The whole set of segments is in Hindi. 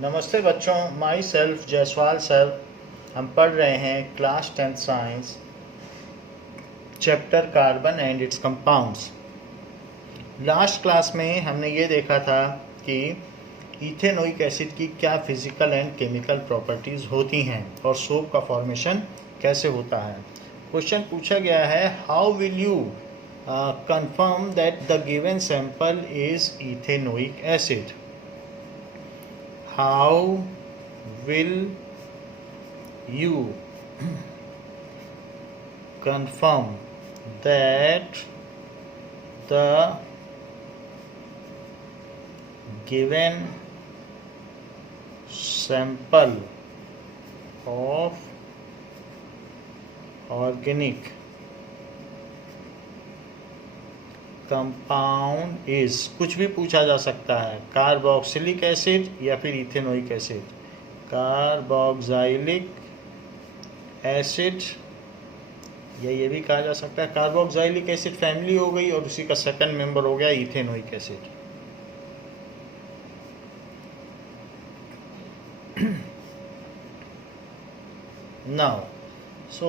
नमस्ते बच्चों, माई सेल्फ जयसवाल सर। हम पढ़ रहे हैं class 10th science, chapter carbon and it's compounds. Last class में हमने ये देखा था कि इथेनोइक एसिड की क्या फिजिकल एंड केमिकल प्रॉपर्टीज़ होती हैं और सोप का फॉर्मेशन कैसे होता है। क्वेश्चन पूछा गया है, how will you confirm that the given sample is ethanoic acid. How will you confirm that the given sample of organic compound is, कुछ भी पूछा जा सकता है, कार्बोक्सिलिक एसिड या फिर इथेनोइक एसिड, कार्बोक्साइलिक एसिड, या ये भी कहा जा सकता है कार्बोक्साइलिक एसिड फैमिली हो गई और उसी का सेकंड मेंबर हो गया ethanoic acid. Now so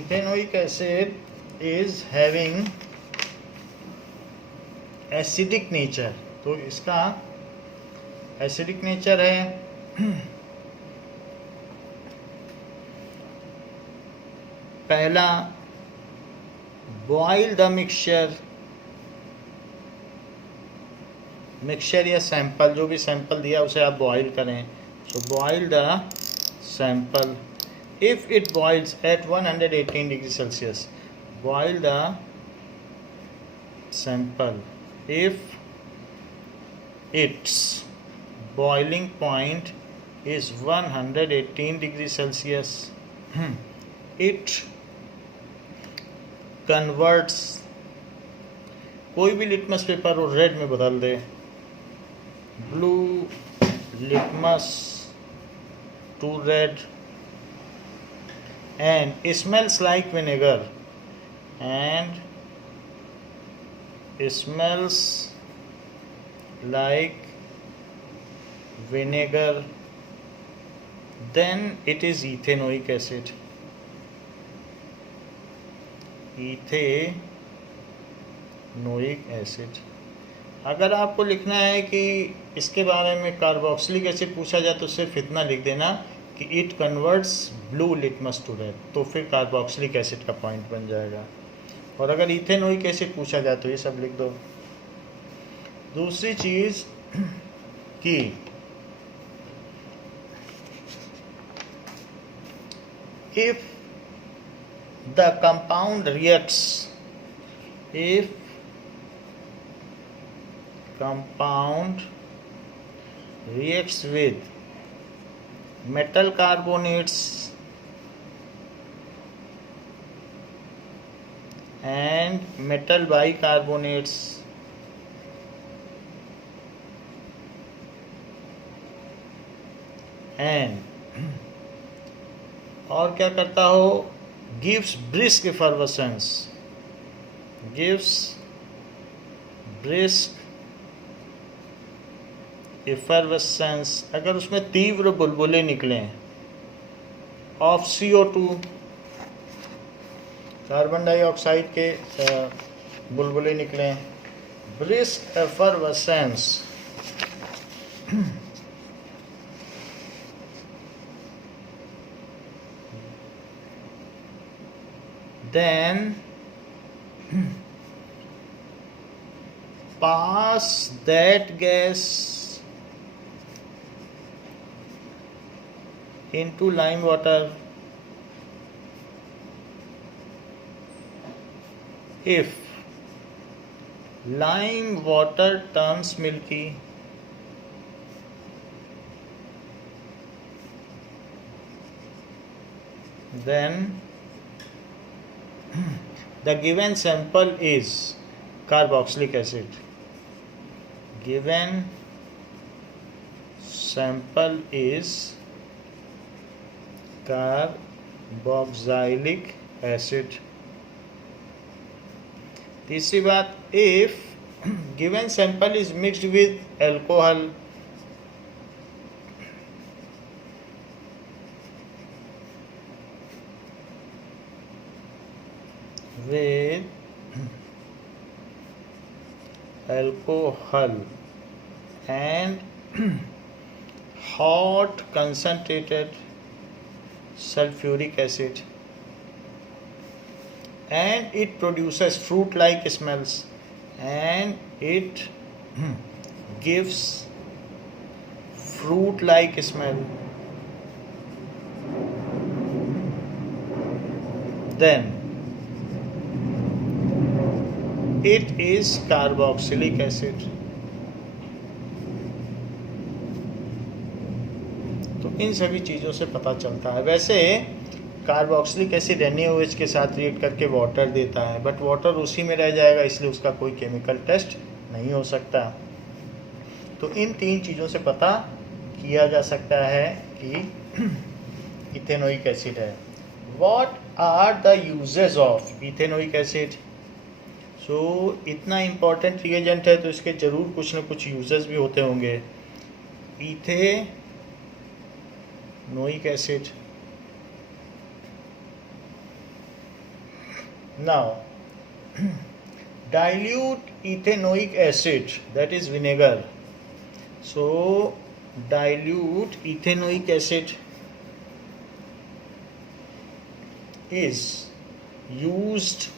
ethanoic acid is having acidic nature, तो इसका एसिडिक नेचर है। पहला, बॉइल द मिक्सचर या सैंपल, जो भी सैंपल दिया उसे आप बॉइल करें। So boil the sample, if it boils at 118 degree Celsius, boil the sample if its boiling point is 118 degree Celsius, it converts, कोई भी लिटमस पेपर और रेड में बदल दे, blue litmus to red, and smells like vinegar, and smells like vinegar, then it is ethanoic acid. Ethanoic acid. अगर आपको लिखना है कि इसके बारे में कार्बोक्सिलिक एसिड पूछा जाए तो सिर्फ इतना लिख देना कि it converts blue litmus to red, तो फिर कार्बोक्सिलिक एसिड का पॉइंट बन जाएगा। और अगर इथेनोइक एसिड पूछा जाए तो ये सब लिख दो। दूसरी चीज कि if the compound reacts, if compound reacts with metal carbonates and metal bicarbonates, and और क्या करता हो, gives brisk effervescence, gives brisk effervescence, अगर उसमें तीव्र बुलबुले निकलें ऑफ CO2, कार्बन डाइऑक्साइड के बुलबुले निकलें, brisk effervescence, then pass that gas into lime water. If lime water turns milky, then the given sample is carboxylic acid. Given sample is carboxylic acid. तीसरी बात, if given sample is mixed with alcohol, with alcohol and hot concentrated sulfuric acid, and it produces fruit like smells, and it gives fruit like smell. Then it is carboxylic acid. तो इन सभी चीज़ों से पता चलता है। वैसे कार्बोक्सिलिक एसिड NaOH के साथ रिएक्ट करके वाटर देता है, बट वाटर उसी में रह जाएगा, इसलिए उसका कोई केमिकल टेस्ट नहीं हो सकता। तो इन तीन चीज़ों से पता किया जा सकता है कि इथेनोइक एसिड है। What are the uses of ethanoic acid? So इतना इम्पोर्टेंट रिएजेंट है तो इसके ज़रूर कुछ न कुछ यूजेस भी होते होंगे। Ethanoic acid, now dilute ethanoic acid, that is vinegar. So dilute ethanoic acid is used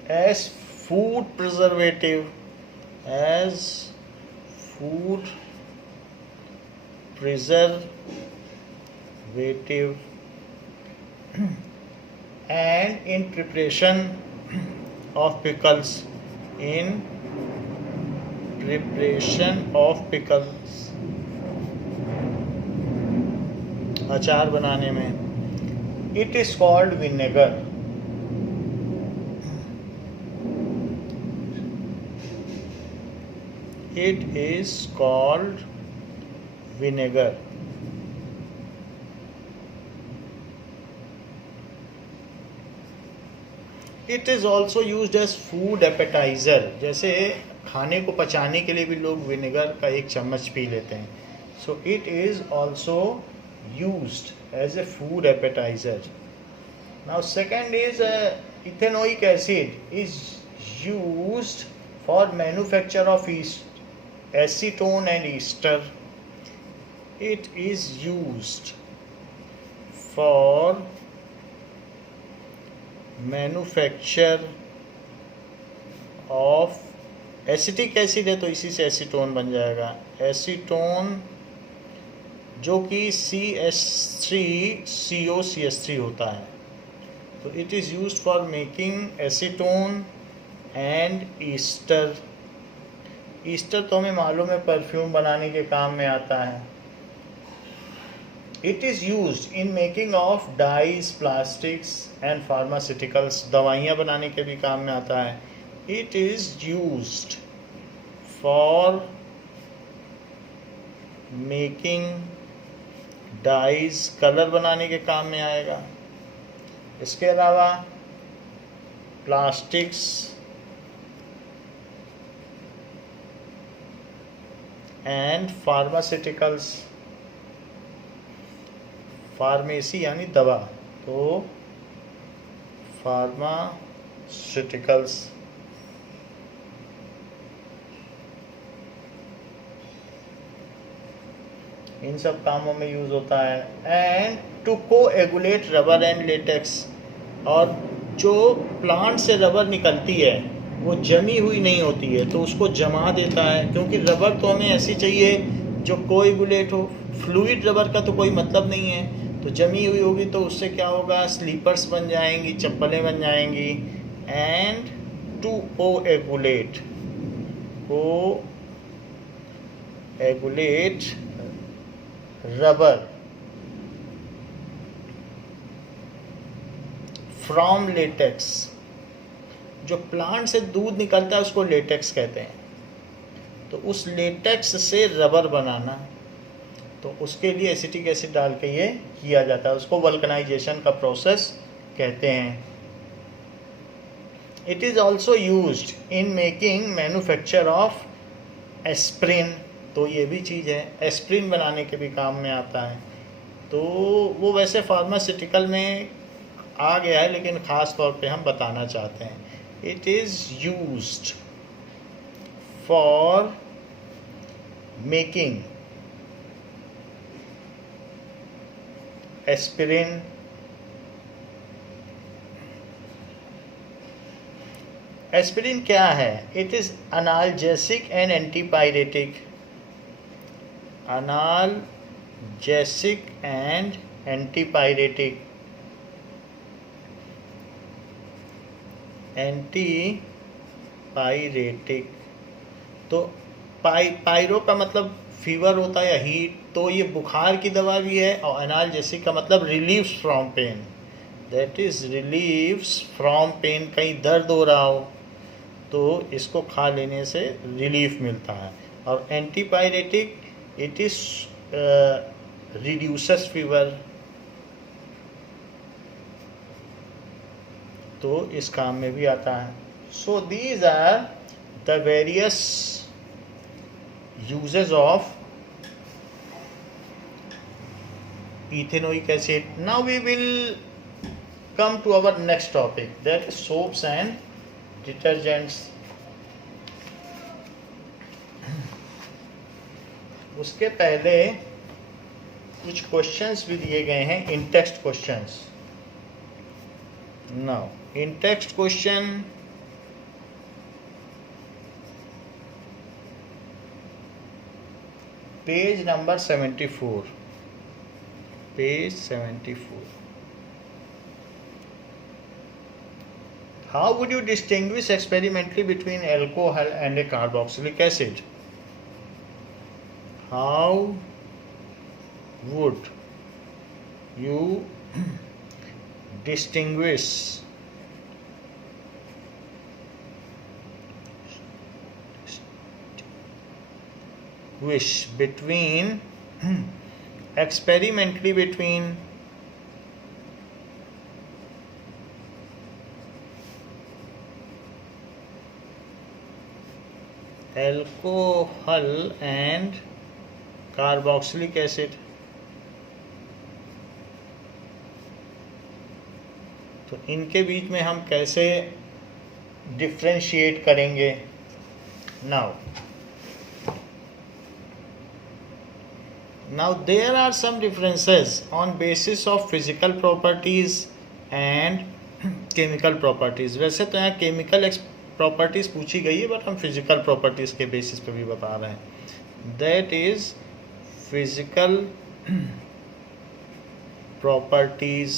as food preservative, and in preparation of pickles, अचार बनाने में। It is called vinegar. It is called vinegar. It is also used as food appetizer. जैसे खाने को पचाने के लिए भी लोग विनेगर का एक चम्मच पी लेते हैं। So it is also used as a food appetizer. Now second is ethanoic acid is used for manufacture of acetone and ester. It is used for manufacture of acetic acid है तो इसी से एसीटोन बन जाएगा। एसीटोन जो कि CH3COCH3 होता है। तो it is used for making acetone and Easter. Easter तो हमें मालूम है परफ्यूम बनाने के काम में आता है। It is used in making of dyes, plastics and pharmaceuticals. दवाइयाँ बनाने के भी काम में आता है। It is used for making dyes, colour बनाने के काम में आएगा। इसके अलावा प्लास्टिक्स एंड फार्मास्यूटिकल्स, फार्मेसी यानी दवा, तो फार्मास्यूटिकल्स इन सब कामों में यूज़ होता है। And to coagulate rubber and latex, और जो प्लांट से रबर निकलती है वो जमी हुई नहीं होती है तो उसको जमा देता है, क्योंकि रबर तो हमें ऐसी चाहिए जो कोएगुलेट हो। फ्लूइड रबर का तो कोई मतलब नहीं है, तो जमी हुई होगी तो उससे क्या होगा, स्लीपर्स बन जाएंगी, चप्पलें बन जाएंगी। And to coagulate rubber from latex, जो प्लांट से दूध निकलता है उसको लेटेक्स कहते हैं। तो उस लेटेक्स से रबर बनाना, तो उसके लिए एसिटिक एसिड डाल के ये किया जाता है, उसको वल्कनाइजेशन का प्रोसेस कहते हैं। It is also used in making manufacture of aspirin, तो ये भी चीज़ है, एस्प्रिन बनाने के भी काम में आता है। तो वो वैसे फार्मास्यूटिकल में आ गया है, लेकिन ख़ास तौर पे हम बताना चाहते हैं, it is used for making aspirin, aspirin क्या है? It is अनाल्जेसिक and antipyretic, अनाल्जेसिक and antipyretic, antipyretic. तो पायरो का मतलब फीवर होता है या हीट, तो ये बुखार की दवा भी है। और एनाल्जेसिक का मतलब relieves from pain, that is relieves from pain. कहीं दर्द हो रहा हो तो इसको खा लेने से रिलीफ मिलता है। और antipyretic, it is reduces fever, तो इस काम में भी आता है। So these are the various uses of ethanoic acid. Now we will come to our next topic, that is soaps and detergents. उसके पहले कुछ क्वेश्चंस भी दिए गए हैं, in text questions. Now in text question, page number 74, page 74। How would you distinguish experimentally between alcohol and a carboxylic acid? How would you distinguish between experimentally between alcohol and carboxylic acid? तो इनके बीच में हम कैसे डिफ्रेंशिएट करेंगे? Now there are some differences on basis of physical properties and chemical properties. वैसे तो यहाँ chemical properties पूछी गई है, बट हम physical properties के basis पे भी बता रहे हैं। That is physical properties,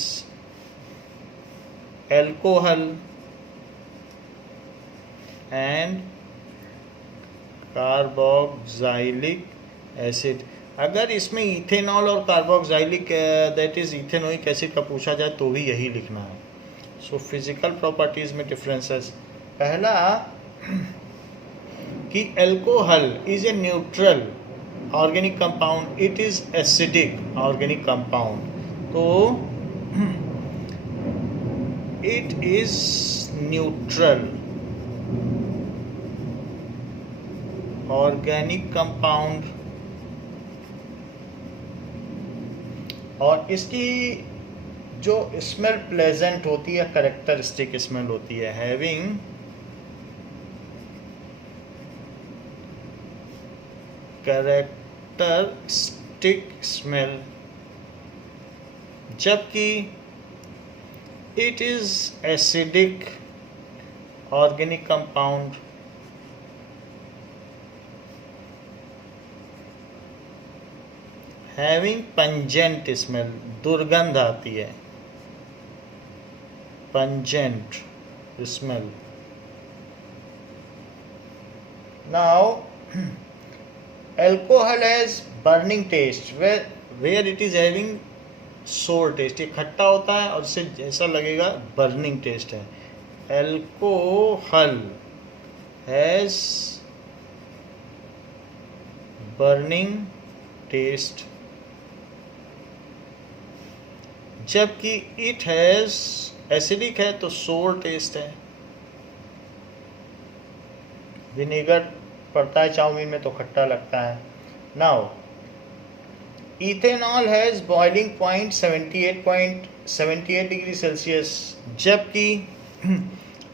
alcohol and carboxylic acid। अगर इसमें इथेनॉल और carboxylic, that is ethanoic acid का पूछा जाए तो भी यही लिखना है। सो फिजिकल प्रॉपर्टीज में डिफरेंसेस, पहला कि alcohol is a neutral organic compound, it is acidic organic compound. तो it is neutral organic compound, और इसकी जो स्मेल प्लेजेंट होती है, करेक्टरिस्टिक स्मेल होती है, हैविंग कैरेक्टरिस्टिक स्मेल। जबकि it is acidic organic compound, having pungent smell, दुर्गंध आती है, pungent smell. Now alcohol has burning taste, where it is having sour taste, ये खट्टा होता है और इससे जैसा लगेगा बर्निंग टेस्ट है। अल्कोहल हैज बर्निंग टेस्ट, जबकि इट हैज एसिडिक है तो सोर टेस्ट है। विनेगर पड़ता है चाउमीन में तो खट्टा लगता है। Now ethanol has boiling point 78 degree Celsius, जबकि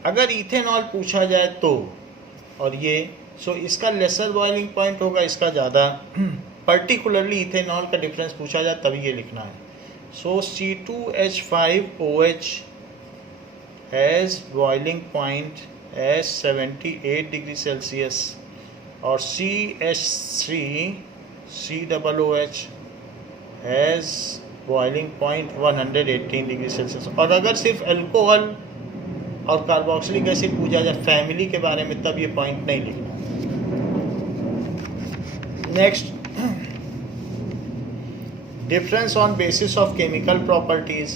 अगर इथेनॉल पूछा जाए तो, और ये सो इसका लेसर बॉइलिंग पॉइंट होगा, इसका ज़्यादा। पर्टिकुलरली इथेनॉल का डिफरेंस पूछा जाए तभी ये लिखना है। So C2H5OH has boiling point as 78 degree Celsius और CH3COOH has boiling point 118 degree Celsius. और अगर सिर्फ अल्कोहल और कार्बोक्सिलिक एसिड पूछा जाए फैमिली के बारे में तब ये पॉइंट नहीं लिखना। Next, difference on basis of chemical properties.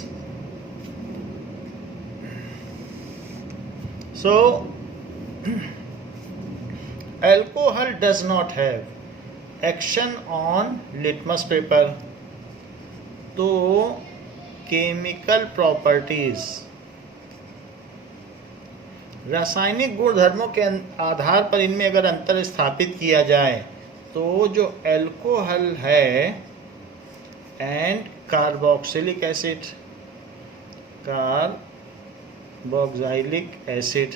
So alcohol does not have action on litmus paper, तो केमिकल प्रॉपर्टीज रासायनिक गुणधर्मों के आधार पर इनमें अगर अंतर स्थापित किया जाए तो जो अल्कोहल है and carboxylic acid, carboxylic acid,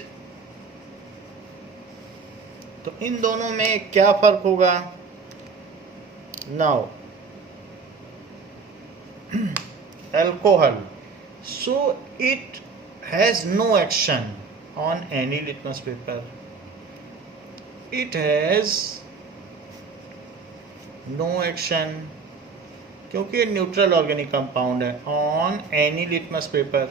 तो इन दोनों में क्या फर्क होगा? Now alcohol, so it has no action on any litmus paper. It has no action क्योंकि ये न्यूट्रल ऑर्गेनिक कंपाउंड है on any litmus paper.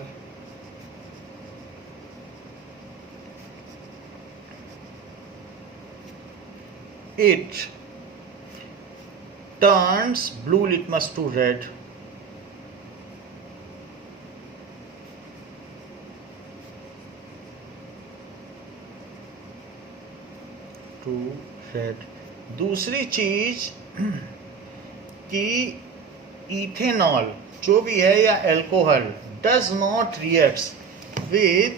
It turns blue litmus to red. To red. दूसरी चीज कि इथेनॉल जो भी है या alcohol does not reacts with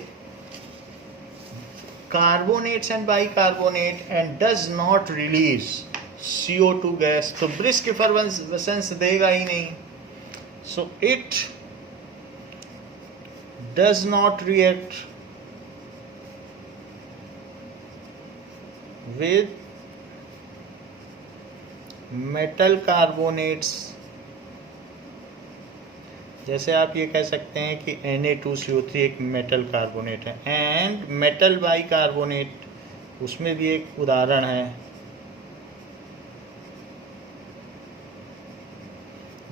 carbonates and bicarbonate and does not release CO2 gas, तो ब्रिस्क इफरवेसेंस देगा ही नहीं। So it does not react with metal carbonates, जैसे आप ये कह सकते हैं कि Na2CO3 एक मेटल कार्बोनेट है, एंड मेटल बाइकार्बोनेट उसमें भी एक उदाहरण है,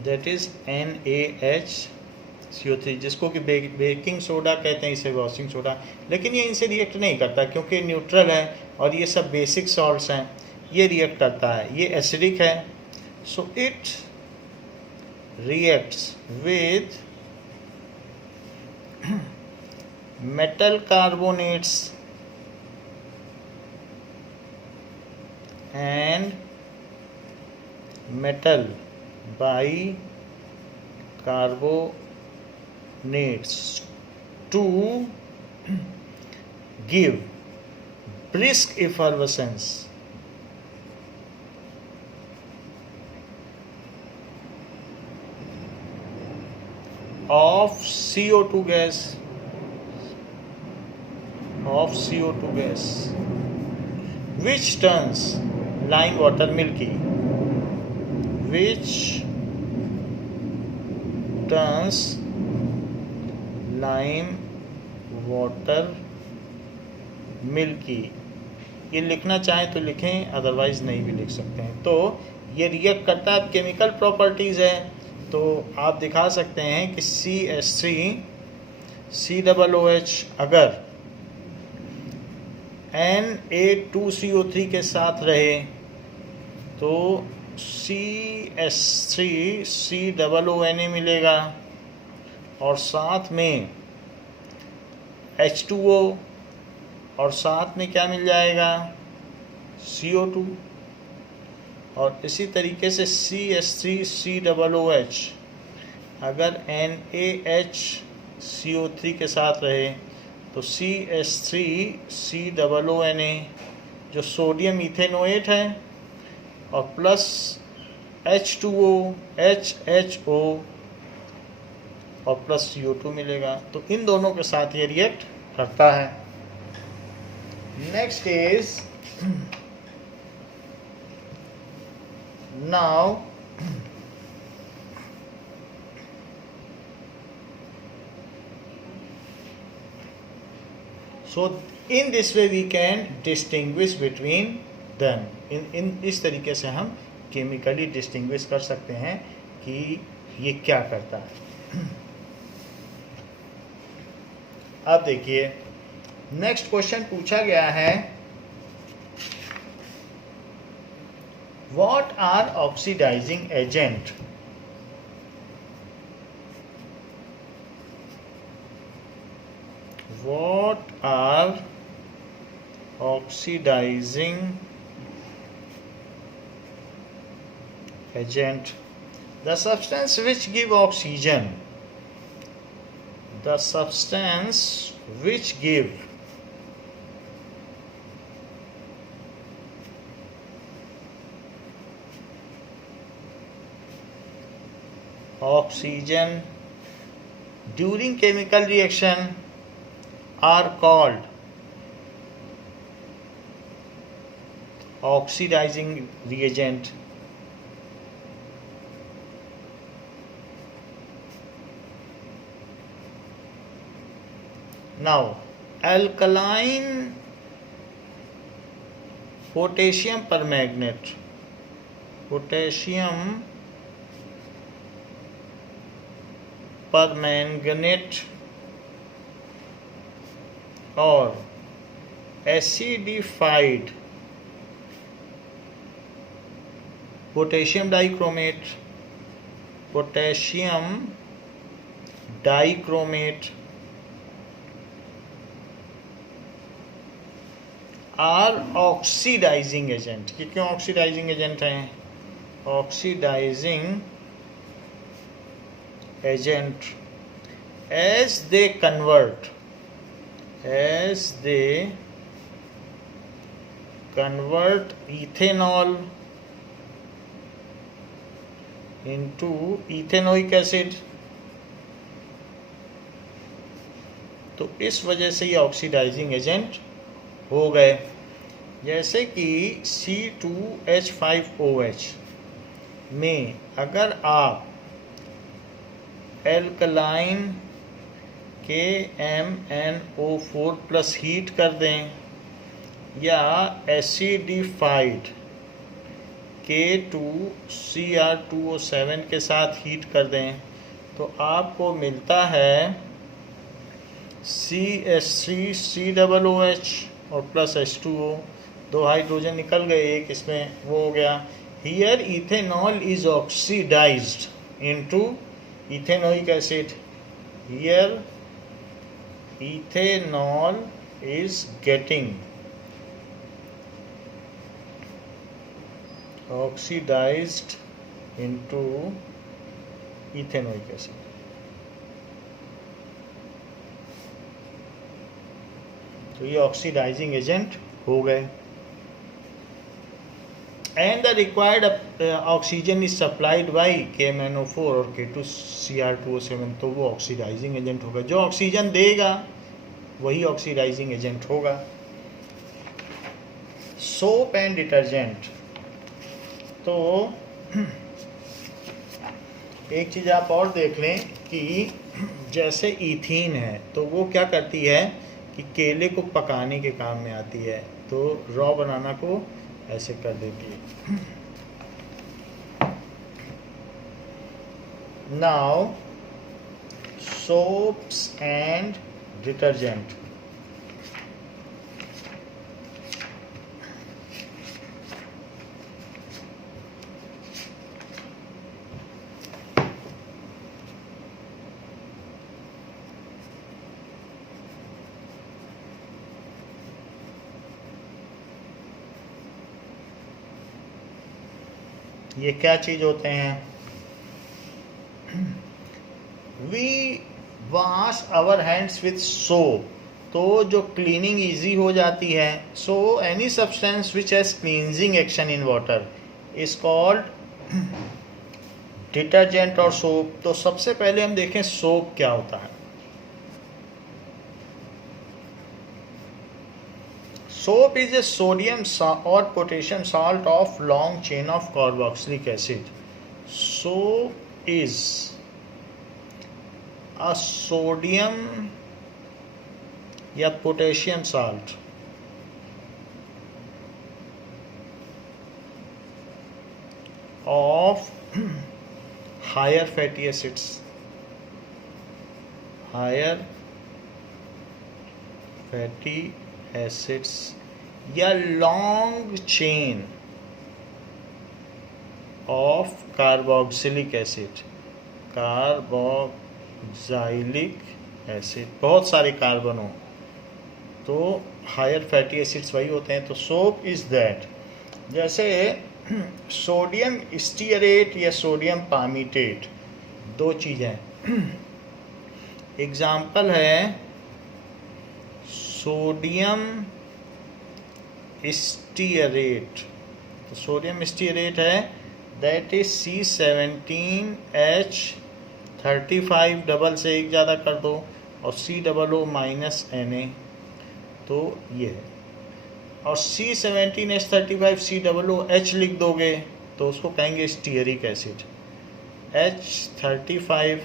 दैट इज NaHCO3, जिसको कि बेकिंग सोडा कहते हैं, इसे वॉशिंग सोडा, लेकिन ये इनसे रिएक्ट नहीं करता क्योंकि न्यूट्रल है और ये सब बेसिक सॉल्ट्स हैं। ये रिएक्ट करता है, ये एसिडिक है, so it reacts with metal carbonates and metal bicarbonates to give brisk effervescence of CO2 gas, which turns lime water milky, which turns lime water milky. ये लिखना चाहें तो लिखें, अदरवाइज नहीं भी लिख सकते हैं। तो ये रिएक्ट करता है, केमिकल प्रॉपर्टीज़ है तो आप दिखा सकते हैं कि CH3COOH अगर Na2CO3 के साथ रहे तो CH3COONA मिलेगा और साथ में H2O और साथ में क्या मिल जाएगा? CO2। और इसी तरीके से CH3COOH अगर NaHCO3 के साथ रहे तो CH3COONA जो सोडियम इथेनोएट है और प्लस H2O HHO और प्लस CO2 मिलेगा। तो इन दोनों के साथ ये रिएक्ट करता है। Next is now so in this way we can distinguish between them। इन इस तरीके से हम केमिकली डिस्टिंग्विश कर सकते हैं कि ये क्या करता है। अब देखिए नेक्स्ट क्वेश्चन पूछा गया है, what are oxidising agent. What are oxidizing agent? The substance which give oxygen. The substance which give oxygen during chemical reaction are called oxidizing reagent। Now alkaline potassium permanganate, potassium permanganate और acidified potassium dichromate, potassium dichromate are oxidising agent. कि क्यों ऑक्सीडाइजिंग एजेंट हैं? Oxidising agent as they convert ethanol into ethanoic acid। तो इस वजह से ये ऑक्सीडाइजिंग एजेंट हो गए। जैसे कि C2H5OH में अगर आप एल्कलाइन KMnO4 प्लस हीट कर दें या एसिडिफाइड K2Cr2O7 के साथ हीट कर दें तो आपको मिलता है CH3COOH और प्लस H2O। 2 हाइड्रोजन निकल गए, एक इसमें वो हो गया। Here ethanol is oxidised into ethanoic acid. Here ethanol is getting oxidized into ethanoic acid। तो ये ऑक्सीडाइजिंग एजेंट हो गए। And the required oxygen is supplied by KMnO4 और K2Cr2O7। तो वो ऑक्सीडाइजिंग एजेंट होगा। जो ऑक्सीजन देगा वही ऑक्सीडाइजिंग एजेंट होगा। Soap and detergent. तो एक चीज़ आप और देख लें कि जैसे ईथीन है तो वो क्या करती है कि केले को पकाने के काम में आती है, तो रॉ बनाना को ऐसे कर देती है। Now soaps and detergent. ये क्या चीज होते हैं? We wash our hands with soap. तो जो क्लीनिंग इजी हो जाती है. So any substance which has cleansing action in water is called detergent और सोप. तो सबसे पहले हम देखें सोप क्या होता है. सोप इज ए सोडियम और potassium salt of long chain of carboxylic acid. Soap is a sodium या potassium salt of higher fatty acids, higher fatty acids या long chain of carboxylic acid, carboxylic acid, बहुत सारे कार्बन हो तो हायर फैटी एसिड्स वही होते हैं. तो सोप इज दैट. जैसे सोडियम स्टीयरेट या सोडियम पामीटेट, दो चीज़ें. एग्जाम्पल है सोडियम स्टीयरेट. तो सोडियम स्टीयरेट है दैट इज C17H35, डबल से एक ज़्यादा कर दो और COO-Na. तो ये है. और C17H35 COOH लिख दोगे तो उसको कहेंगे स्टीयरिक एसिड. H35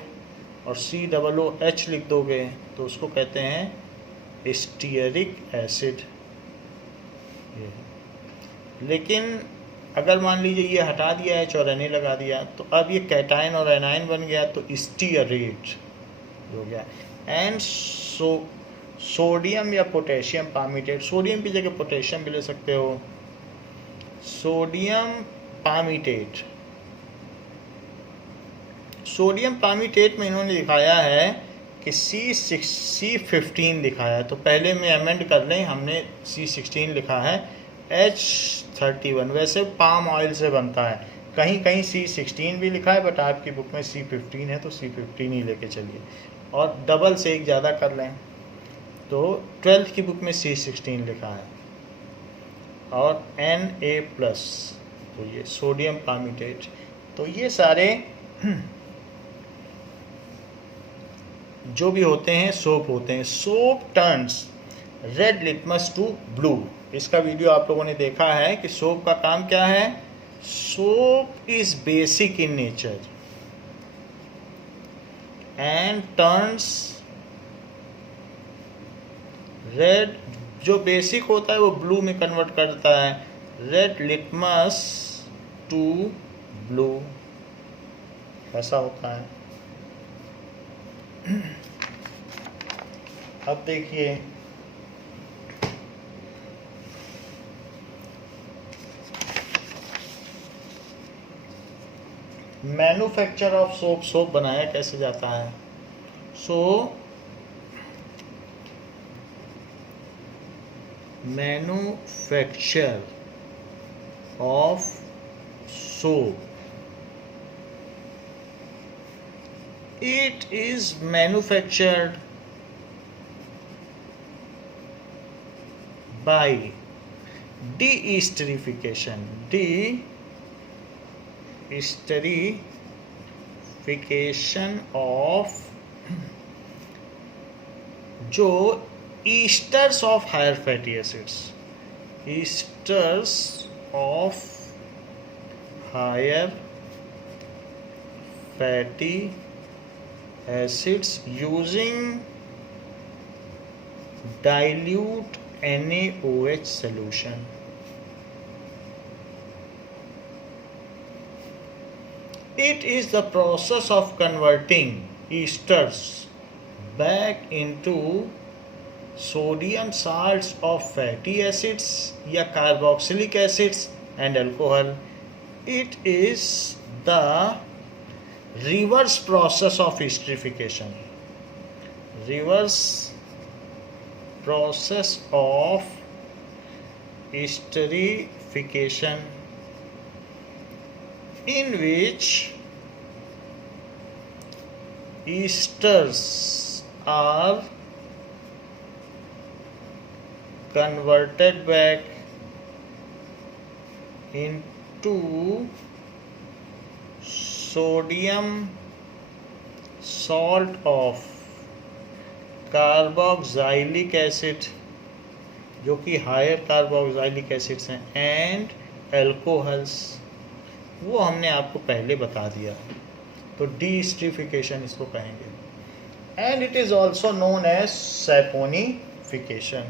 और COOH लिख दोगे तो उसको कहते हैं स्टीयरिक एसिड. लेकिन अगर मान लीजिए ये हटा दिया H और Na लगा दिया तो अब ये कैटायन और एनायन बन गया तो स्टीयरेट हो गया. एंड सोडियम या पोटेशियम पामीटेट, सोडियम की जगह पोटेशियम भी ले सकते हो. सोडियम पामीटेट, सोडियम पामीटेट में इन्होंने दिखाया है कि C15 दिखाया है. तो पहले में अमेंड कर लें, हमने C16 लिखा है. H31 वैसे पाम ऑयल से बनता है, कहीं कहीं C16 भी लिखा है बट आपकी बुक में C15 है तो C15 ही लेके चलिए. और डबल से एक ज़्यादा कर लें तो 12th की बुक में C16 लिखा है. और Na+, तो ये सोडियम पामीटेट. तो ये सारे जो भी होते हैं सोप होते हैं. Soap turns red litmus to blue. इसका वीडियो आप लोगों ने देखा है कि सोप का काम क्या है. Soap is basic in nature and turns red, जो बेसिक होता है वो ब्लू में कन्वर्ट करता है. रेड लिटमस टू ब्लू, ऐसा होता है. अब देखिए मैन्युफैक्चर ऑफ सोप. सोप बनाया कैसे जाता है. सो manufacture of soap, it is manufactured by de-esterification. De-esterification of जो esters of higher fatty acids, esters of higher fatty acids using dilute NaOH solution. It is the process of converting esters back into sodium salts of fatty acids या carboxylic acids and alcohol. It is the reverse process of esterification. Reverse process of esterification in which esters are converted back into sodium salt of carboxylic acid, जो कि हायर कार्बोक्सिलिक एसिड्स हैं, एंड एल्कोहल्स, वो हमने आपको पहले बता दिया। तो डीएस्टरिफिकेशन इसको कहेंगे, and it is also known as saponification.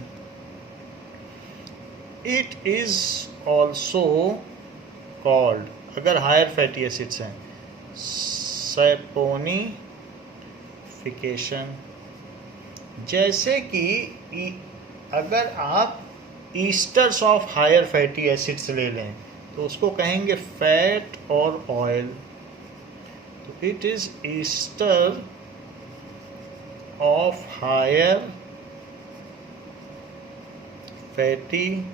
It is also called, अगर हायर फैटी एसिड्स हैं, सैपोनिफिकेशन। जैसे कि अगर आप esters of higher fatty acids ले लें तो उसको कहेंगे फैट और ऑयल। तो it is ester of higher fatty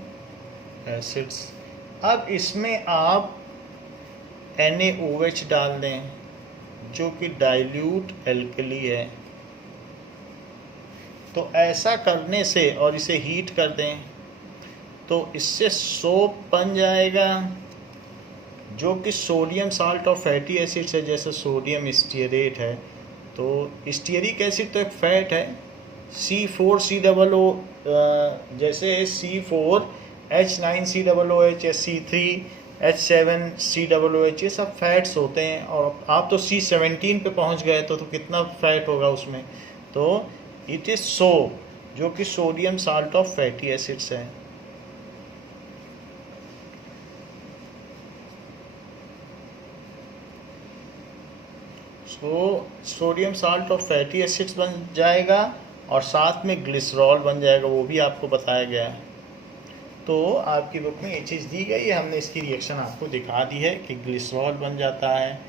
acids. अब इसमें आप NaOH डाल दें, जो कि डाइल्यूट एल्कली है। तो ऐसा करने से, और इसे हीट कर दें, तो इससे सोप बन जाएगा, जो कि सोडियम साल्ट और फैटी एसिड्स है, जैसे सोडियम स्टीयरेट है। तो स्टीयरिक एसिड तो एक फैट है, C4COO, जैसे C4H9COOH, C3H7COOH, ये सब फैट्स होते हैं। और आप तो C17 पे पहुंच गए, तो कितना फैट होगा उसमें। तो इट इज सोप, जो कि sodium salt of fatty acids है। तो sodium salt of fatty acids बन जाएगा, और साथ में ग्लिसरॉल बन जाएगा, वो भी आपको बताया गया है। तो आपकी बुक में ये चीज़ दी गई है, हमने इसकी रिएक्शन आपको दिखा दी है कि ग्लिसरॉल बन जाता है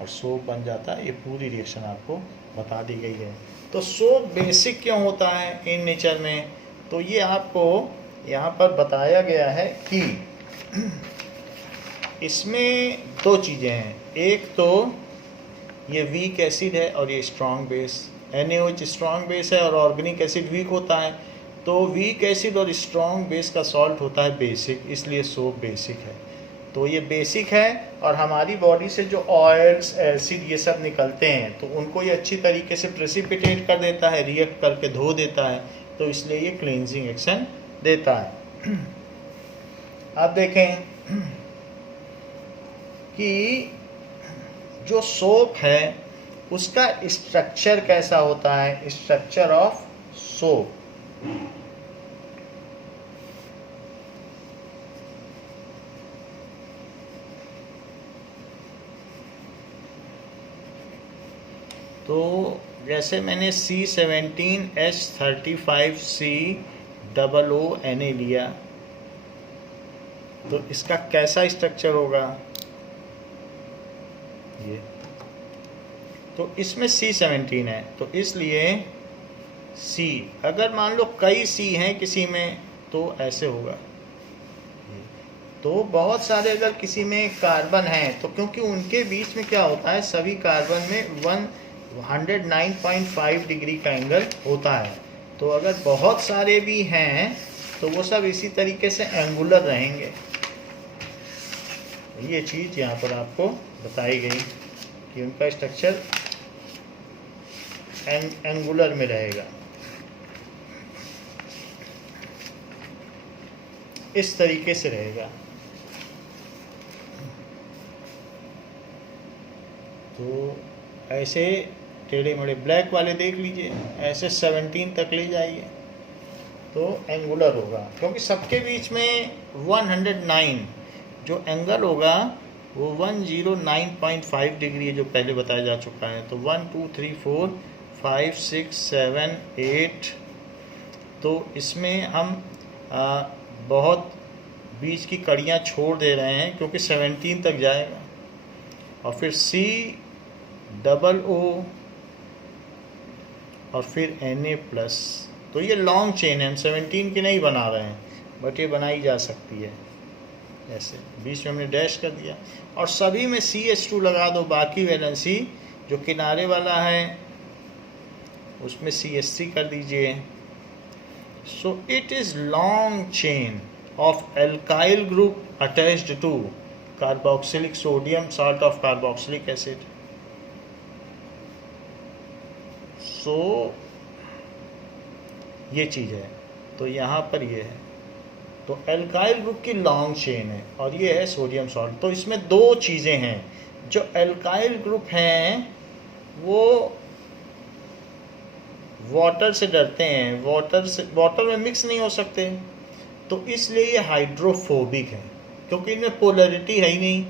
और सोप बन जाता है। ये पूरी रिएक्शन आपको बता दी गई है। तो सोप बेसिक क्यों होता है इन नेचर में, तो ये आपको यहाँ पर बताया गया है कि इसमें दो चीज़ें हैं। एक तो ये वीक एसिड है और ये strong base. NaOH strong base है और ऑर्गेनिक एसिड वीक होता है। तो वीक एसिड और स्ट्रॉन्ग बेस का सॉल्ट होता है बेसिक, इसलिए सोप बेसिक है। तो ये बेसिक है, और हमारी बॉडी से जो ऑयल्स, एसिड, ये सब निकलते हैं, तो उनको ये अच्छी तरीके से प्रेसिपिटेट कर देता है, रिएक्ट करके धो देता है। तो इसलिए ये क्लींजिंग एक्शन देता है। आप देखें कि जो सोप है उसका स्ट्रक्चर कैसा होता है, स्ट्रक्चर ऑफ सोप। तो जैसे मैंने C17H35COO लिया, तो इसका कैसा स्ट्रक्चर होगा ये। तो इसमें C17 है, तो इसलिए C, अगर मान लो कई C हैं किसी में, तो ऐसे होगा। तो बहुत सारे अगर किसी में कार्बन हैं, तो क्योंकि उनके बीच में क्या होता है, सभी कार्बन में 109.5 डिग्री का एंगल होता है। तो अगर बहुत सारे भी हैं तो वो सब इसी तरीके से एंगुलर रहेंगे। ये चीज़ यहाँ पर आपको बताई गई कि उनका स्ट्रक्चर एंगुलर में रहेगा, इस तरीके से रहेगा। तो ऐसे टेढ़े मेढ़े ब्लैक वाले देख लीजिए, ऐसे 17 तक ले जाइए तो एंगुलर होगा, क्योंकि सबके बीच में 109 जो एंगल होगा वो 109.5 डिग्री है, जो पहले बताया जा चुका है। तो 1 2 3 4 5 6 7 8, तो इसमें हम बहुत बीच की कड़ियाँ छोड़ दे रहे हैं, क्योंकि 17 तक जाएगा। और फिर COO और फिर Na+। तो ये लॉन्ग चेन है, हम 17 की नहीं बना रहे हैं, बट ये बनाई जा सकती है। ऐसे बीच में हमने डैश कर दिया, और सभी में CH2 लगा दो। बाकी वैलेंसी जो किनारे वाला है उसमें CH3 कर दीजिए, So it is long chain of alkyl group attached to carboxylic sodium salt of carboxylic acid. So ये चीज़ है, तो यहाँ पर ये है, तो एल्काइल ग्रुप की लॉन्ग चेन है और ये है सोडियम सॉल्ट। तो इसमें दो चीज़ें हैं, जो एल्काइल ग्रुप हैं वो वाटर से डरते हैं, वाटर में मिक्स नहीं हो सकते, तो इसलिए ये हाइड्रोफोबिक है, क्योंकि इनमें पोलरिटी है ही नहीं,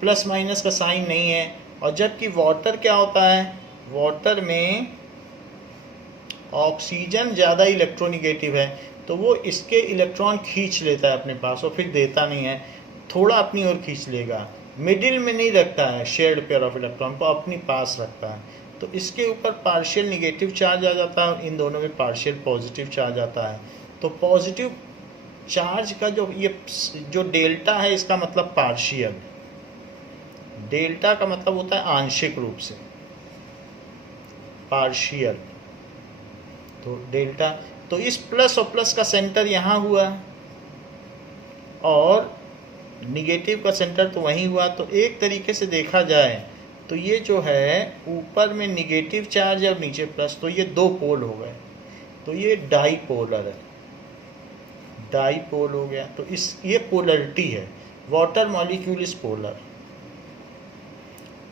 प्लस माइनस का साइन नहीं है। और जबकि वाटर क्या होता है, वाटर में ऑक्सीजन ज़्यादा इलेक्ट्रोनिगेटिव है, तो वो इसके इलेक्ट्रॉन खींच लेता है अपने पास और फिर देता नहीं है, थोड़ा अपनी ओर खींच लेगा, मिडिल में नहीं रखता है, शेयर्ड पेयर ऑफ इलेक्ट्रॉन को अपनी पास रखता है। तो इसके ऊपर पार्शियल निगेटिव चार्ज आ जाता है और इन दोनों में पार्शियल पॉजिटिव चार्ज आता है। तो पॉजिटिव चार्ज का जो डेल्टा है, इसका मतलब पार्शियल, डेल्टा का मतलब होता है आंशिक रूप से, पार्शियल, तो डेल्टा। तो इस प्लस और प्लस का सेंटर यहाँ हुआ और निगेटिव का सेंटर तो वहीं हुआ। तो एक तरीके से देखा जाए तो ये जो है ऊपर में निगेटिव चार्ज और नीचे प्लस, तो ये दो पोल हो गए, तो ये डाईपोलर है, डाईपोल हो गया। तो ये पोलरिटी है, water molecule is polar,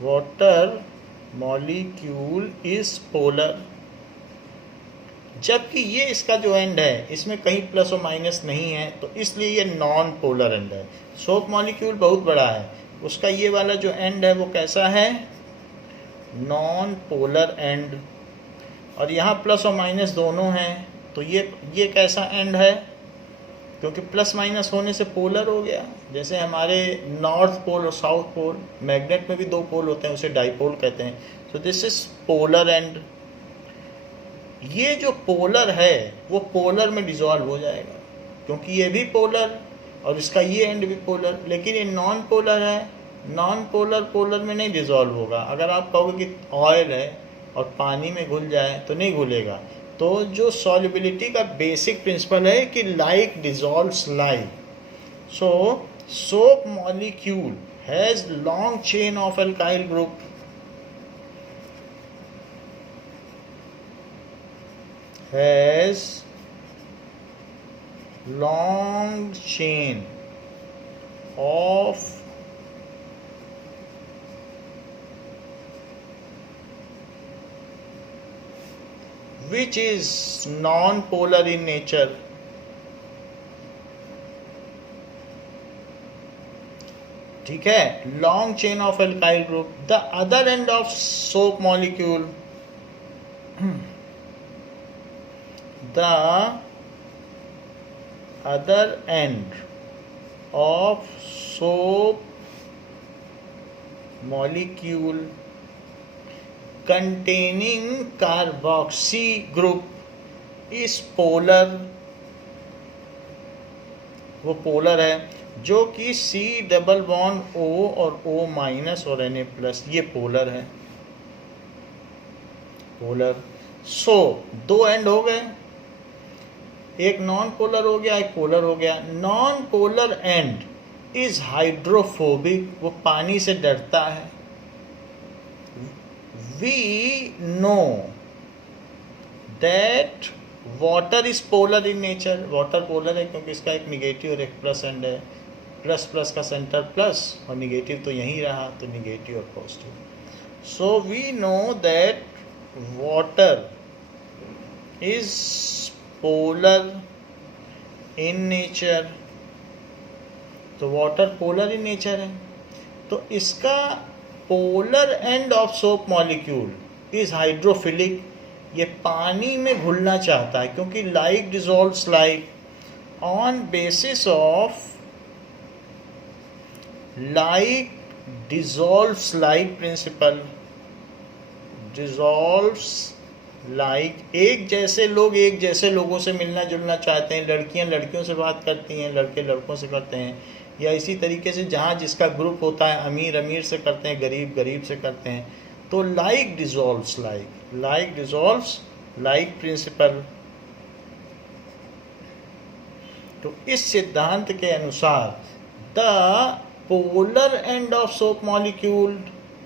water molecule is polar. जबकि ये इसका जो एंड है, इसमें कहीं प्लस और माइनस नहीं है, तो इसलिए ये नॉन पोलर एंड है। सोप मॉलिक्यूल बहुत बड़ा है, उसका ये वाला जो एंड है वो कैसा है, नॉन पोलर एंड। और यहाँ प्लस और माइनस दोनों हैं, तो ये कैसा एंड है, क्योंकि प्लस माइनस होने से पोलर हो गया। जैसे हमारे नॉर्थ पोल और साउथ पोल, मैग्नेट में भी दो पोल होते हैं, उसे डाईपोल कहते हैं। सो दिस इज पोलर एंड। ये जो पोलर है वो पोलर में डिसॉल्व हो जाएगा, क्योंकि ये भी पोलर और इसका ये एंड भी पोलर। लेकिन ये नॉन पोलर है, नॉन पोलर पोलर में नहीं डिसॉल्व होगा। अगर आप कहोगे कि ऑयल है और पानी में घुल जाए तो नहीं घुलेगा। तो जो सॉल्युबिलिटी का बेसिक प्रिंसिपल है कि like dissolves like. So soap molecule has long chain of alkyl group, has long chain of which is non-polar in nature. ठीक है, long chain of alkyl group. The other end of soap molecule the other end of soap molecule containing carboxy group is polar, वो पोलर है, जो कि C डबल बॉन्ड O और O माइनस और Na प्लस, ये पोलर है, पोलर। सो दो एंड हो गए, एक नॉन पोलर हो गया, एक पोलर हो गया। Non polar end is hydrophobic, वो पानी से डरता है। We know that water is polar in nature, water polar है क्योंकि इसका एक निगेटिव और एक प्लस एंड है, प्लस प्लस का सेंटर प्लस और निगेटिव तो यहीं रहा, तो निगेटिव और positive. So we know that water is polar in nature, तो वाटर पोलर इन नेचर है। तो इसका polar end of soap molecule is hydrophilic, ये पानी में घुलना चाहता है, क्योंकि like dissolves like. On basis of like dissolves like principle, dissolves like, एक जैसे लोग एक जैसे लोगों से मिलना जुलना चाहते हैं, लड़कियां लड़कियों से बात करती हैं, लड़के लड़कों से करते हैं, या इसी तरीके से जहाँ जिसका ग्रुप होता है, अमीर अमीर से करते हैं, गरीब गरीब से करते हैं। तो like dissolves like, like dissolves like principle. तो इस सिद्धांत के अनुसार the polar end of soap molecule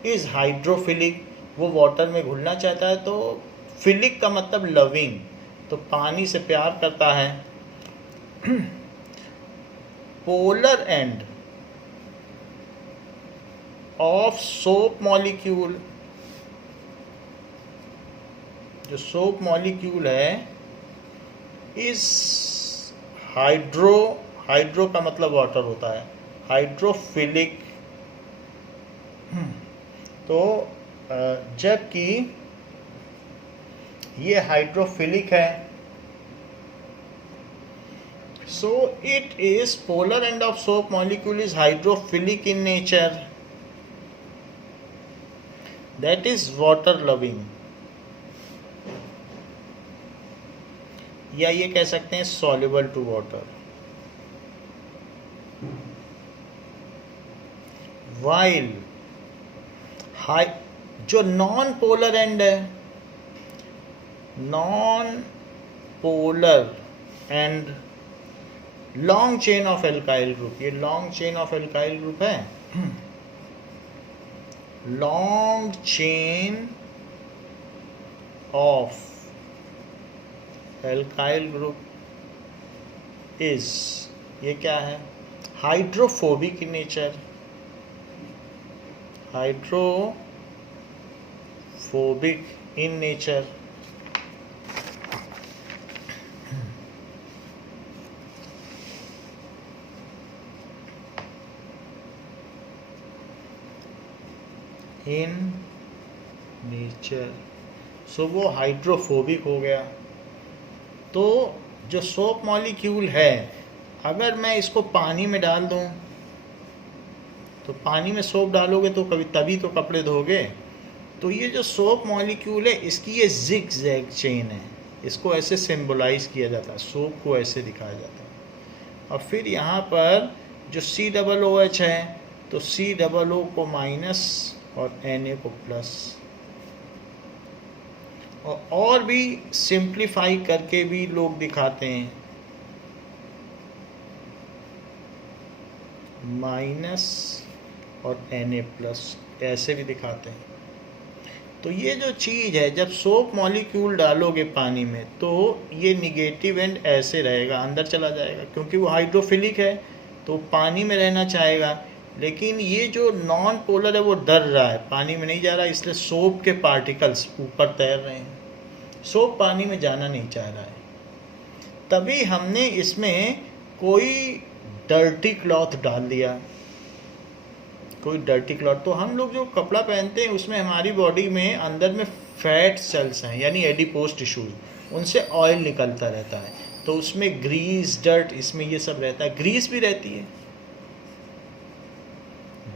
is hydrophilic, वो वाटर में घुलना चाहता है, तो फिलिक का मतलब लविंग, तो पानी से प्यार करता है। Polar end of soap molecule, जो सोप मॉलिक्यूल है, इस हाइड्रो का मतलब वाटर होता है, हाइड्रोफिलिक। तो जबकि ये हाइड्रोफिलिक है, so it is polar end of soap molecule is hydrophilic in nature, that is water loving, या ये कह सकते हैं सॉल्युबल टू वाटर। वाइल जो नॉन पोलर एंड है, non polar end long chain of alkyl group, ये long chain of alkyl group है, long chain of alkyl group is, ये क्या है, hydrophobic in nature, hydrophobic in nature. In nature, so वो हाइड्रोफोबिक हो गया। तो जो सोप मॉलिक्यूल है, अगर मैं इसको पानी में डाल दूं, तो पानी में सोप डालोगे तो कभी तभी तो कपड़े धोगे। तो ये जो सोप मॉलिक्यूल है, इसकी ये जिग जैग चेन है, इसको ऐसे सिंबलाइज किया जाता है, सोप को ऐसे दिखाया जाता है। और फिर यहाँ पर जो COOH है, तो COO को माइनस और Na को प्लस, और भी सिंप्लीफाई करके भी लोग दिखाते हैं, माइनस और Na प्लस, ऐसे भी दिखाते हैं। तो ये जो चीज़ है, जब सोप मॉलिक्यूल डालोगे पानी में, तो ये निगेटिव एंड ऐसे रहेगा, अंदर चला जाएगा, क्योंकि वो हाइड्रोफिलिक है तो पानी में रहना चाहेगा। लेकिन ये जो नॉन पोलर है वो डर रहा है, पानी में नहीं जा रहा, इसलिए सोप के पार्टिकल्स ऊपर तैर रहे हैं, सोप पानी में जाना नहीं चाह रहा है। तभी हमने इसमें कोई डर्टी क्लॉथ डाल दिया, कोई डर्टी क्लॉथ। तो हम लोग जो कपड़ा पहनते हैं उसमें हमारी बॉडी में अंदर में फैट सेल्स हैं, यानी एडिपोज टिश्यूज, उनसे ऑयल निकलता रहता है, तो उसमें ग्रीस, डर्ट, इसमें ये सब रहता है, ग्रीस भी रहती है,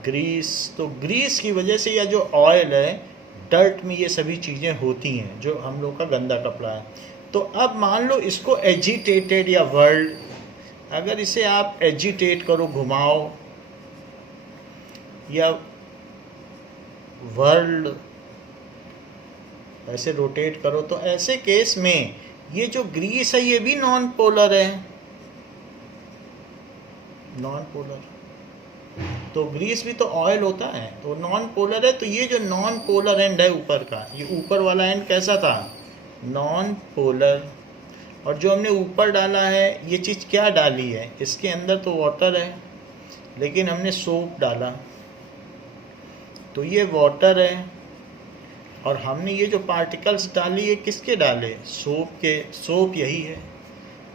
ग्रीस। तो ग्रीस की वजह से, या जो ऑयल है, डर्ट में ये सभी चीज़ें होती हैं जो हम लोग का गंदा कपड़ा है। तो अब मान लो इसको एजिटेटेड या वर्ल्ड, अगर इसे आप एजिटेट करो, घुमाओ, या वर्ल्ड ऐसे रोटेट करो, तो ऐसे केस में ये जो ग्रीस है ये भी नॉन पोलर है, नॉन पोलर। तो ग्रीस भी तो ऑयल होता है, तो नॉन पोलर है। तो ये जो नॉन पोलर एंड है ऊपर का, ये ऊपर वाला एंड कैसा था, नॉन पोलर। और जो हमने ऊपर डाला है, ये चीज़ क्या डाली है, इसके अंदर तो वाटर है, लेकिन हमने सोप डाला, तो ये वाटर है। और हमने ये जो पार्टिकल्स डाली है, किसके डाले, सोप के, सोप यही है,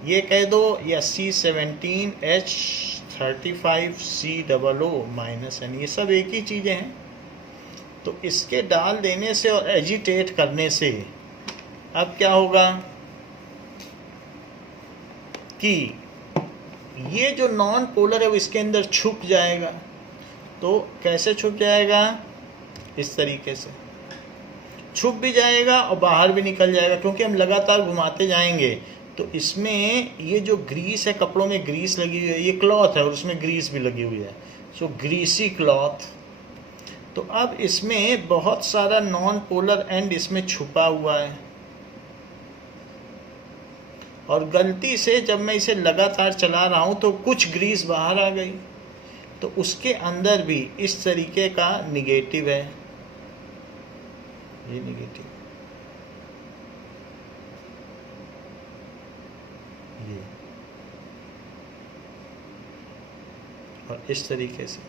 ये कह दो, या C17H35COO-N, ये सब एक ही चीज़ें हैं। तो इसके डाल देने से और एजिटेट करने से अब क्या होगा कि ये जो नॉन पोलर है वो इसके अंदर छुप जाएगा। तो कैसे छुप जाएगा, इस तरीके से छुप भी जाएगा और बाहर भी निकल जाएगा, क्योंकि हम लगातार घुमाते जाएंगे। तो इसमें ये जो ग्रीस है, कपड़ों में ग्रीस लगी हुई है, ये क्लॉथ है और उसमें ग्रीस भी लगी हुई है, सो ग्रीसी क्लॉथ। तो अब इसमें बहुत सारा नॉन पोलर एंड इसमें छुपा हुआ है, और गलती से जब मैं इसे लगातार चला रहा हूँ तो कुछ ग्रीस बाहर आ गई, तो उसके अंदर भी इस तरीके का निगेटिव है, ये निगेटिव, ये, और इस तरीके से,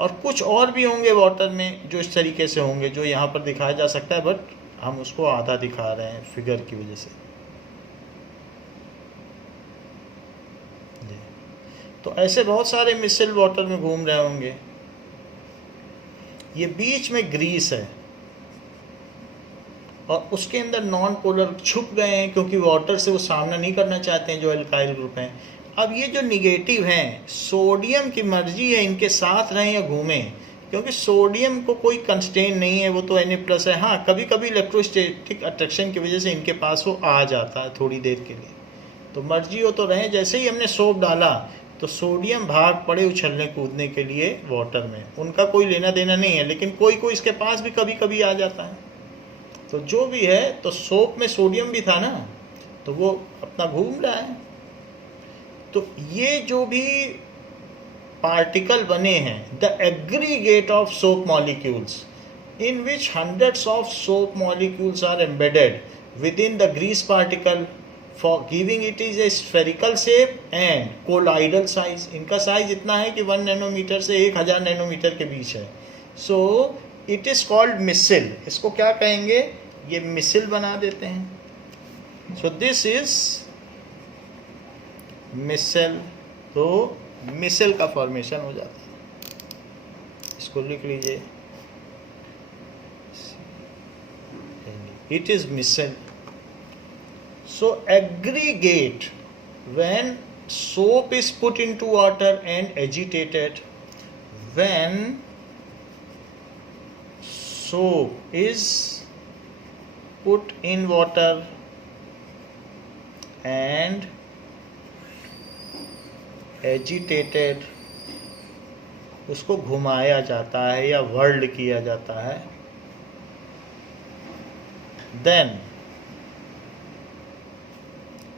और कुछ और भी होंगे वाटर में जो इस तरीके से होंगे, जो यहाँ पर दिखाया जा सकता है, बट हम उसको आधा दिखा रहे हैं फिगर की वजह से। तो ऐसे बहुत सारे मिसल वाटर में घूम रहे होंगे। ये बीच में ग्रीस है और उसके अंदर नॉन पोलर छुप गए हैं, क्योंकि वाटर से वो सामना नहीं करना चाहते हैं जो एल्काइल ग्रुप हैं। अब ये जो निगेटिव हैं, सोडियम की मर्जी है इनके साथ रहें या घूमें, क्योंकि सोडियम को कोई कंस्टेंट नहीं है, वो तो Na+ है। हाँ, कभी कभी इलेक्ट्रोस्टैटिक अट्रैक्शन की वजह से इनके पास वो आ जाता है थोड़ी देर के लिए, तो मर्जी हो तो रहें। जैसे ही हमने सोप डाला तो सोडियम भाग पड़े उछलने कूदने के लिए वाटर में, उनका कोई लेना देना नहीं है, लेकिन कोई कोई इसके पास भी कभी कभी आ जाता है। तो जो भी है, तो सोप में सोडियम भी था ना, तो वो अपना घूम रहा है। तो ये जो भी पार्टिकल बने हैं, the aggregate of soap molecules in which hundreds of soap molecules are embedded within the grease particle for giving it is a spherical shape and colloidal size। इनका साइज इतना है कि 1 नैनोमीटर से 1000 नैनोमीटर के बीच है। सो इट इज कॉल्ड मिसल। इसको क्या कहेंगे, ये मिसल बना देते हैं। सो दिस इज मिसल। तो मिसल का फॉर्मेशन हो जाता है, इसको लिख लीजिए, it is micelle. So aggregate, when soap is put into water and agitated, when soap is put in water and agitated, उसको घुमाया जाता है या वर्ल्ड किया जाता है, then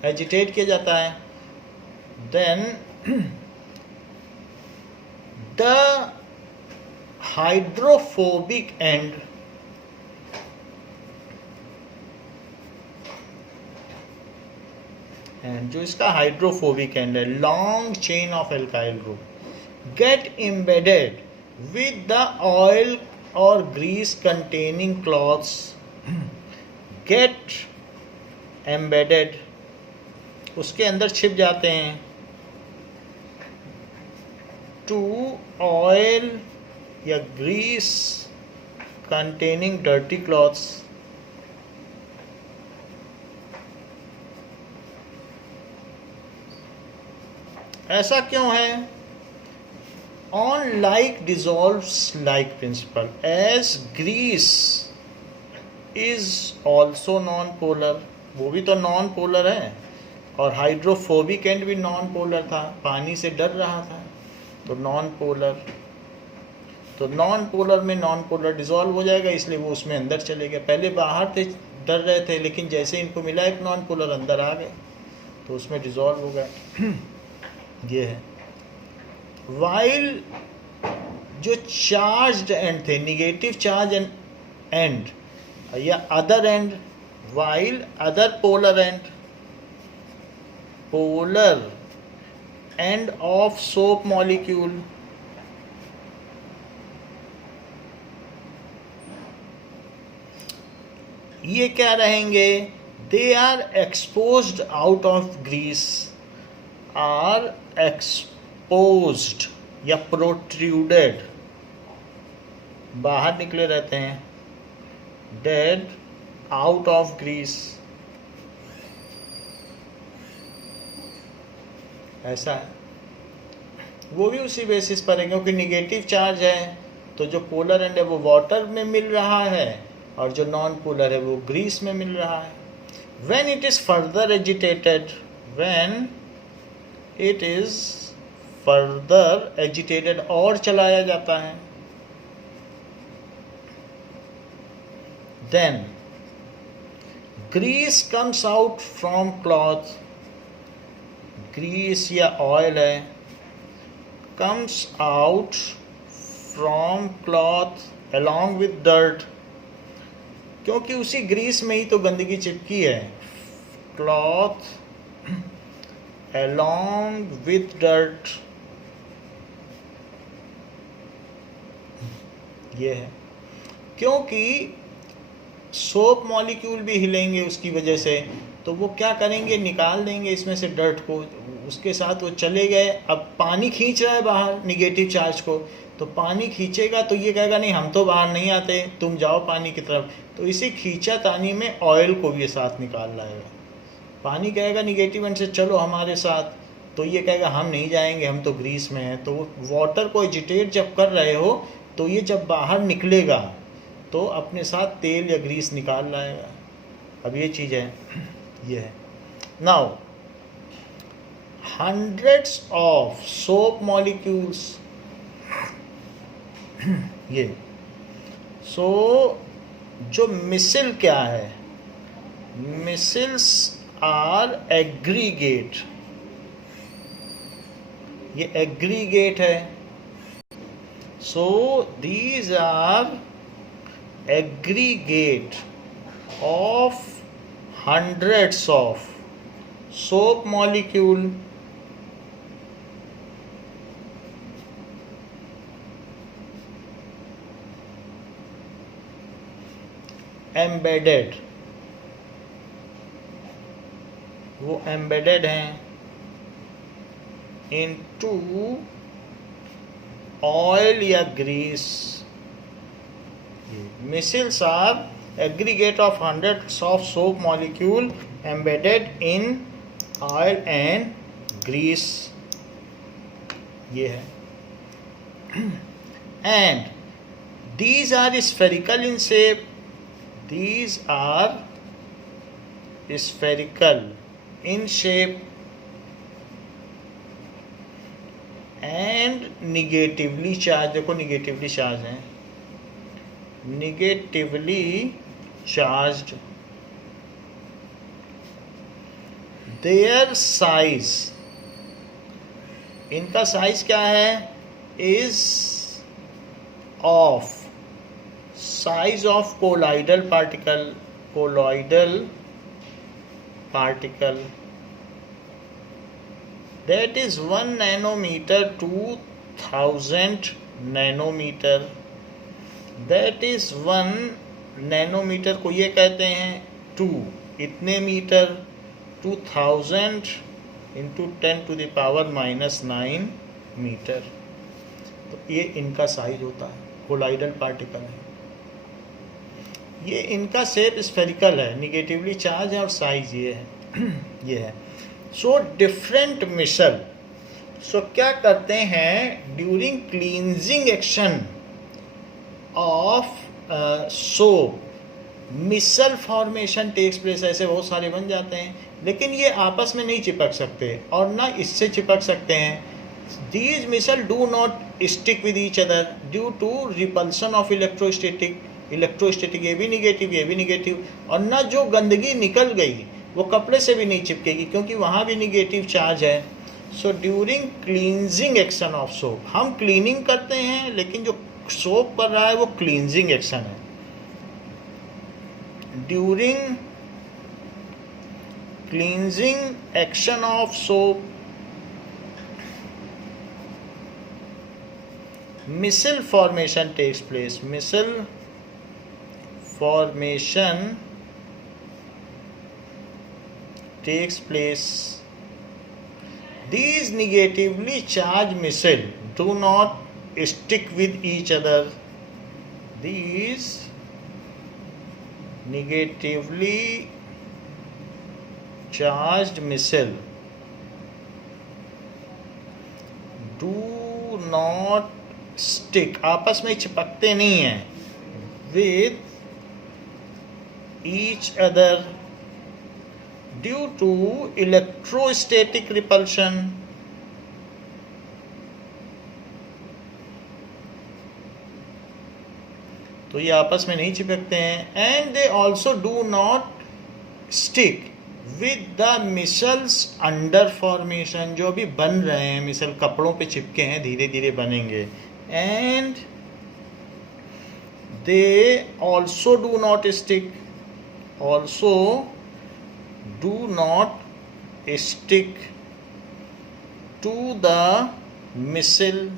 एजिटेट किया जाता है, देन द हाइड्रोफोबिक एंड जो इसका हाइड्रोफोबिक एंड है, long chain of alkyl group get embedded with the oil और grease containing clothes, get embedded, उसके अंदर छिप जाते हैं, टू ऑयल या ग्रीस कंटेनिंग डर्टी क्लॉथ्स। ऐसा क्यों है? On like dissolves like principle, as grease is also non polar, वो भी तो नॉन पोलर है, और हाइड्रोफोबिक एंड भी नॉन पोलर था, पानी से डर रहा था, तो नॉन पोलर। तो नॉन पोलर में नॉन पोलर डिसॉल्व हो जाएगा, इसलिए वो उसमें अंदर चले गए। पहले बाहर थे, डर रहे थे, लेकिन जैसे इनको मिला एक नॉन पोलर, अंदर आ गए, तो उसमें डिसॉल्व हो गए। ये है। वाइल जो चार्ज्ड एंड थे, निगेटिव चार्ज एंड या other and, while other polar and, polar end of soap molecule ये क्या रहेंगे? they are exposed out of grease, are exposed या protruded, बाहर निकले रहते हैं, dead out of grease, ऐसा है। वो भी उसी बेसिस पर है, क्योंकि निगेटिव चार्ज है, तो जो पोलर एंड है वो वाटर में मिल रहा है, और जो नॉन पोलर है वो ग्रीस में मिल रहा है। When it is further agitated, when it is further agitated, और चलाया जाता है, then grease comes out from cloth, grease या ऑयल है, comes out from cloth along with dirt, क्योंकि उसी ग्रीस में ही तो गंदगी चिपकी है। क्लॉथ along with dirt, ये है। क्योंकि सोप मॉलिक्यूल भी हिलेंगे उसकी वजह से, तो वो क्या करेंगे, निकाल देंगे इसमें से डर्ट को, उसके साथ वो चले गए। अब पानी खींच रहा है बाहर निगेटिव चार्ज को, तो पानी खींचेगा तो ये कहेगा नहीं हम तो बाहर नहीं आते, तुम जाओ पानी की तरफ। तो इसी खींचा तानी में ऑयल को भी ये साथ निकाल लाएगा। पानी कहेगा निगेटिव एंड से चलो हमारे साथ, तो ये कहेगा हम नहीं जाएंगे, हम तो ग्रीस में हैं। तो वाटर को एजिटेट जब कर रहे हो तो ये जब बाहर निकलेगा तो अपने साथ तेल या ग्रीस निकाल लाएगा। अब ये चीज़ है, ये है। Now hundreds of soap molecules, ये सो जो मिसल क्या है, मिसल्स आर एग्रीगेट, ये एग्रीगेट है। So these are aggregate of hundreds of soap molecule embedded, वो embedded हैं into oil या grease। Micelles are aggregate of hundreds of soap molecule embedded in oil and grease, ये है। And these are spherical in shape, these are spherical in shape and negatively charged, देखो negatively charged हैं, negatively charged। their size, इनका साइज क्या है, is of size of colloidal particle, colloidal particle, that is 1 nanometer to 1000 nanometer, that is 1 nanometre को ये कहते हैं 2 इतने metre, 2000 into 10 to the power -9 metre. तो ये इनका साइज होता है, कोलाइडल पार्टिकल है। ये इनका शेप स्फेरिकल है, निगेटिवली चार्ज है और साइज ये है ये है। सो डिफरेंट मिसल, सो क्या करते हैं, during cleansing action of soap micelle formation takes place. ऐसे बहुत सारे बन जाते हैं, लेकिन ये आपस में नहीं चिपक सकते और ना इससे चिपक सकते हैं। These micelle do not stick with each other due to repulsion of electrostatic, ये भी निगेटिव, ये भी निगेटिव। और ना जो गंदगी निकल गई वो कपड़े से भी नहीं चिपकेगी क्योंकि वहाँ भी निगेटिव चार्ज है। So during cleansing action of soap, हम क्लीनिंग करते हैं लेकिन जो सोप कर रहा है वो क्लींजिंग एक्शन है। During cleansing action of soap micelle formation takes place, micelle formation takes place. These negatively charged micelles do not stick with each other. These negatively charged micelles do not stick, आपस में चिपकते नहीं हैं, with each other due to electrostatic repulsion। तो ये आपस में नहीं चिपकते हैं। And they also do not stick with the micelles under formation, जो अभी बन रहे हैं, मिसल कपड़ों पे चिपके हैं, धीरे धीरे बनेंगे. And they also do not stick, also do not stick to the micelle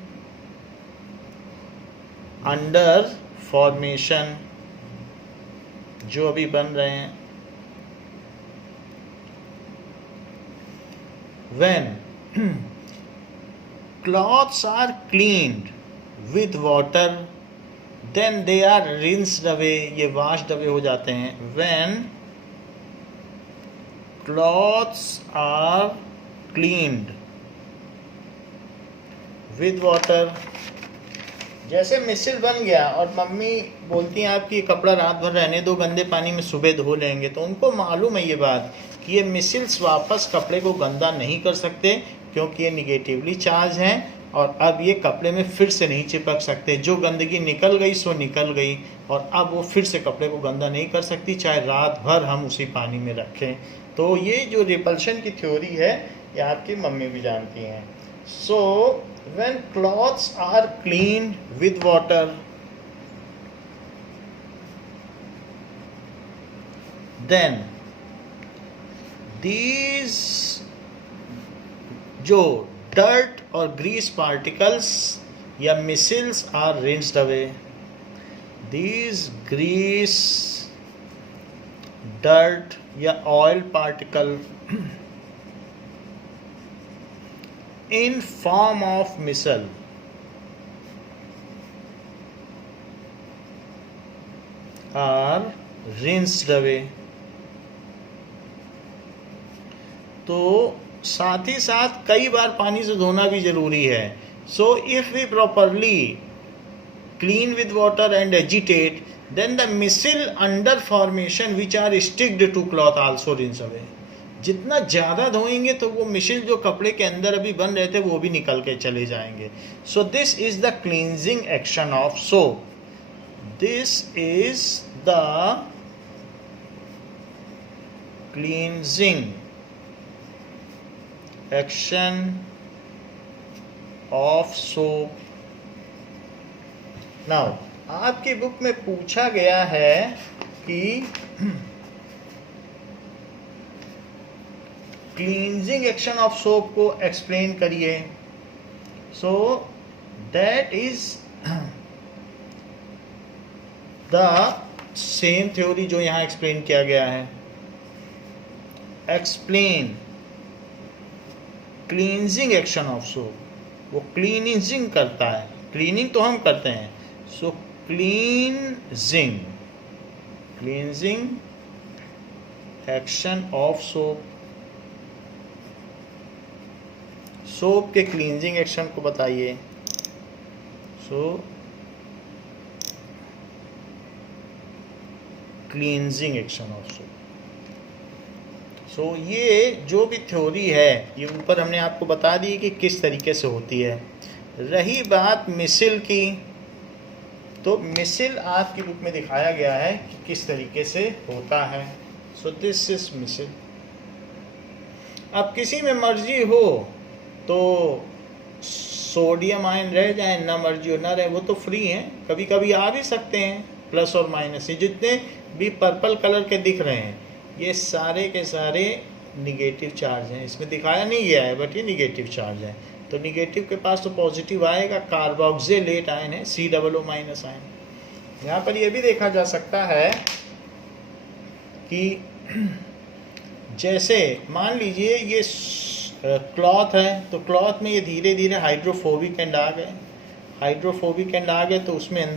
under formation, जो अभी बन रहे हैं. When cloths are cleaned with water, then they are rinsed away. ये washed away हो जाते हैं. When cloths are cleaned with water, जैसे मिसल बन गया और मम्मी बोलती हैं आपकी कपड़ा रात भर रहने दो, गंदे पानी में सुबह धो लेंगे, तो उनको मालूम है ये बात कि ये मिसल्स वापस कपड़े को गंदा नहीं कर सकते, क्योंकि ये निगेटिवली चार्ज हैं और अब ये कपड़े में फिर से नहीं चिपक सकते. जो गंदगी निकल गई सो निकल गई, और अब वो फिर से कपड़े को गंदा नहीं कर सकती, चाहे रात भर हम उसी पानी में रखें. तो ये जो रिपल्शन की थ्योरी है ये आपकी मम्मी भी जानती हैं. सो when cloths are cleaned with water, then these जो dirt और grease particles या missiles are rinsed away. These grease, dirt या oil particle in form of missile are rinsed away. तो साथ ही साथ कई बार पानी से धोना भी जरूरी है. So if we properly clean with water and agitate, then the missile under formation which are sticked to cloth also rinse away. जितना ज़्यादा धोएंगे तो वो मिसल जो कपड़े के अंदर अभी बन रहे थे वो भी निकल के चले जाएंगे. So this is the cleansing action of soap. This is the cleansing action of soap. Now आपकी बुक में पूछा गया है कि क्लींजिंग एक्शन ऑफ सोप को एक्सप्लेन करिए. So that is the same theory जो यहाँ एक्सप्लेन किया गया है. Explain cleansing action of soap. वो क्लीनिंग करता है, क्लीनिंग तो हम करते हैं. So cleansing action of soap. Soap के क्लींजिंग एक्शन को बताइए. सो क्लींजिंग एक्शन ऑफ सोप. सो ये जो भी थ्योरी है ये ऊपर हमने आपको बता दी कि किस तरीके से होती है. रही बात मिसल की, तो मिसल आपकी बुक में दिखाया गया है कि किस तरीके से होता है. सो दिस इज मिसल. अब किसी में मर्जी हो तो सोडियम आयन रह जाए, ना मर्जी हो ना रहे, वो तो फ्री हैं, कभी कभी आ भी सकते हैं प्लस और माइनस. ये जितने भी पर्पल कलर के दिख रहे हैं ये सारे के सारे निगेटिव चार्ज हैं. इसमें दिखाया नहीं गया है बट ये निगेटिव चार्ज है. तो निगेटिव के पास तो पॉजिटिव आएगा. कार्बोक्सिलेट आयन है, COO- आयन. यहाँ पर ये भी देखा जा सकता है कि जैसे मान लीजिए ये क्लॉथ है, तो क्लॉथ में ये धीरे धीरे हाइड्रोफोबिक एंड आ गए. हाइड्रोफोबिक एंड आ गए तो उसमें अंदर